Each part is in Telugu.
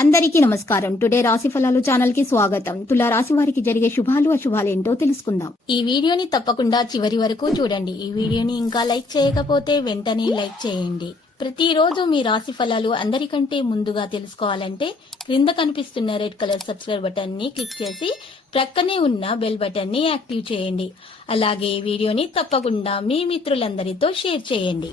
అందరికీ నమస్కారం. టుడే రాశి ఫలాలు ఛానల్ కి స్వాగతం. తులా రాశి వారికి జరిగే శుభాలు అశుభాలు ఏంటో తెలుసుకుందాం. ఈ వీడియోని తప్పకుండా చివరి వరకు చూడండి. ఈ వీడియోని ఇంకా లైక్ చేయకపోతే వెంటనే లైక్ చేయండి. ప్రతిరోజు మీ రాశి ఫలాలు అందరికంటే ముందుగా తెలుసుకోవాలంటే క్రింద కనిపిస్తున్న రెడ్ కలర్ సబ్స్క్రైబ్ బటన్ ని క్లిక్ చేసి ప్రక్కనే ఉన్న బెల్ బటన్ ని యాక్టివ్ చేయండి. అలాగే ఈ వీడియోని తప్పకుండా మీ మిత్రులందరితో షేర్ చేయండి.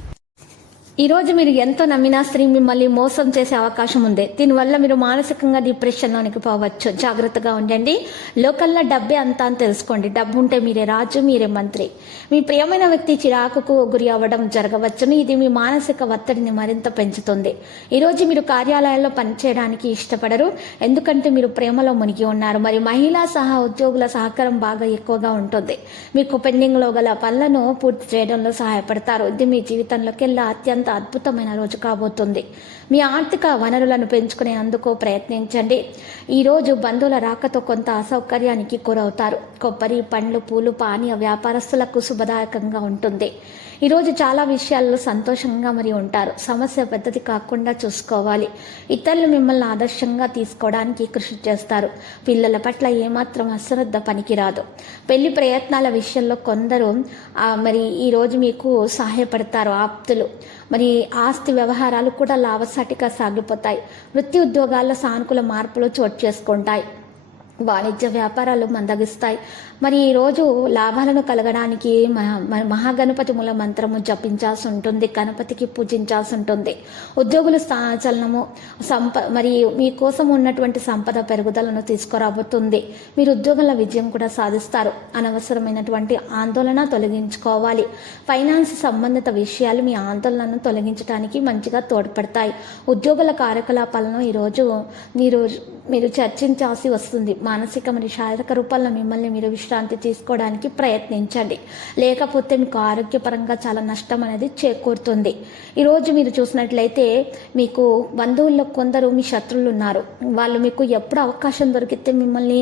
ఈ రోజు మీరు ఎంతో నమ్మిన స్త్రీ మిమ్మల్ని మోసం చేసే అవకాశం ఉంది. దీనివల్ల మీరు మానసికంగా డిప్రెషన్లోనికి పోవచ్చు. జాగ్రత్తగా ఉండండి. లోకల్లో డబ్బే అంతా అని తెలుసుకోండి. డబ్బు ఉంటే మీరే రాజు, మీరే మంత్రి. మీ ప్రియమైన వ్యక్తి చిరాకుకు గురి అవ్వడం జరగవచ్చును. ఇది మీ మానసిక ఒత్తిడిని మరింత పెంచుతుంది. ఈరోజు మీరు కార్యాలయాల్లో పనిచేయడానికి ఇష్టపడరు, ఎందుకంటే మీరు ప్రేమలో మునిగి ఉన్నారు. మరి మహిళా సహా ఉద్యోగుల సహకారం బాగా ఎక్కువగా ఉంటుంది. మీకు పెండింగ్లో గల పనులను పూర్తి చేయడంలో సహాయపడతారు. ఇది మీ జీవితంలోకెల్లా అత్యంత అద్భుతమైన రోజు కాబోతుంది. మీ ఆర్థిక వనరులను పెంచుకునేందుకు ప్రయత్నించండి. ఈరోజు బంధువుల రాకతో కొంత అసౌకర్యానికి గురవుతారు. కొబ్బరి, పండ్లు, పూలు, పానీయ వ్యాపారస్తులకు శుభదాయకంగా ఉంటుంది. ఈరోజు చాలా విషయాల్లో సంతోషంగా ఉంటారు. సమస్య పెద్దది కాకుండా చూసుకోవాలి. ఇతరులు మిమ్మల్ని ఆదర్శంగా తీసుకోవడానికి కృషి చేస్తారు. పిల్లల పట్ల ఏమాత్రం అశ్రద్ధ పనికిరాదు. పెళ్లి ప్రయత్నాల విషయంలో కొందరు ఈరోజు మీకు సహాయపడతారు. ఆప్తులు మరి ఆస్తి వ్యవహారాలు కూడా లాభసాటిగా సాగిపోతాయి. వృత్తి ఉద్యోగాల్లో సానుకూల మార్పులు చోటు చేసుకుంటాయి. వాణిజ్య వ్యాపారాలు మందగిస్తాయి. మరి ఈరోజు లాభాలను కలగడానికి మహాగణపతి మూల మంత్రము జపించాల్సి ఉంటుంది. గణపతికి పూజించాల్సి ఉంటుంది. ఉద్యోగులు స్థానచలనము మీకోసం ఉన్నటువంటి సంపద పెరుగుదలను తీసుకురాబోతుంది. మీరు ఉద్యోగంలో విజయం కూడా సాధిస్తారు. అనవసరమైనటువంటి ఆందోళన తొలగించుకోవాలి. ఫైనాన్స్ సంబంధిత విషయాలు మీ ఆందోళనను తొలగించడానికి మంచిగా తోడ్పడతాయి. ఉద్యోగుల కార్యకలాపాలను ఈరోజు మీరు చర్చించాల్సి వస్తుంది. మానసిక మరియు శారీరక రూపాల్లో మిమ్మల్ని మీరు విశ్రాంతి తీసుకోవడానికి ప్రయత్నించండి. లేకపోతే మీకు ఆరోగ్యపరంగా చాలా నష్టం అనేది చేకూరుతుంది. ఈరోజు మీరు చూసినట్లయితే మీకు బంధువుల్లో కొందరు మీ శత్రువులు ఉన్నారు. వాళ్ళు మీకు ఎప్పుడు అవకాశం దొరికితే మిమ్మల్ని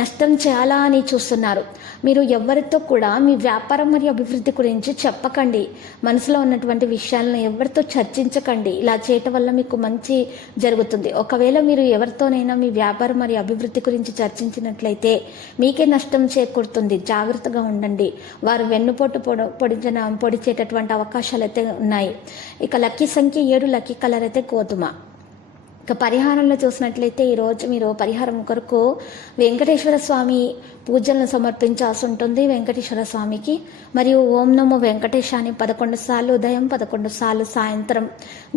నష్టం చేయాలా అని చూస్తున్నారు. మీరు ఎవరితో కూడా మీ వ్యాపారం మరియు అభివృద్ధి గురించి చెప్పకండి. మనసులో ఉన్నటువంటి విషయాలను ఎవరితో చర్చించకండి. ఇలా చేయటం వల్ల మీకు మంచి జరుగుతుంది. ఒకవేళ మీరు ఎవరితోనైనా మీ వ్యాపారం మరియు అభివృద్ధి గురించి చర్చించినట్లయితే మీకే నష్టం చేకూరుతుంది. జాగ్రత్తగా ఉండండి. వారు వెన్నుపోటు పొడిచేటటువంటి అవకాశాలు అయితే ఉన్నాయి. ఇక లక్కీ సంఖ్య 7, లక్కీ కలర్ అయితే గోధుమ. ఇక పరిహారంలో చూసినట్లయితే ఈరోజు మీరు పరిహారం కొరకు వెంకటేశ్వర స్వామి పూజలను సమర్పించాల్సి ఉంటుంది. వెంకటేశ్వర స్వామికి మరియు ఓం నమో వెంకటేశాన్ని 11 సార్లు ఉదయం 11 సార్లు సాయంత్రం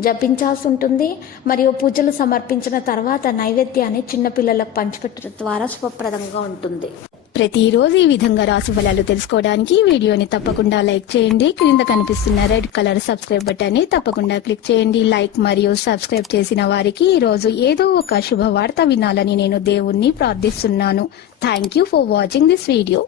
జపించాల్సి ఉంటుంది. మరియు పూజలు సమర్పించిన తర్వాత నైవేద్యాన్ని చిన్నపిల్లలకు పంచిపెట్టడం ద్వారా శుభప్రదంగా ఉంటుంది. ప్రతిరోజు ఈ విధంగా రాశి ఫలాలు తెలుసుకోవడానికి వీడియోని తప్పకుండా లైక్ చేయండి. క్రింద కనిపిస్తున్న రెడ్ కలర్ సబ్స్క్రైబ్ బటన్ ని తప్పకుండా క్లిక్ చేయండి. లైక్ మరియు సబ్స్క్రైబ్ చేసిన వారికి ఈ రోజు ఏదో ఒక శుభవార్త వినాలని నేను దేవుణ్ణి ప్రార్థిస్తున్నాను. Thank you for watching this video.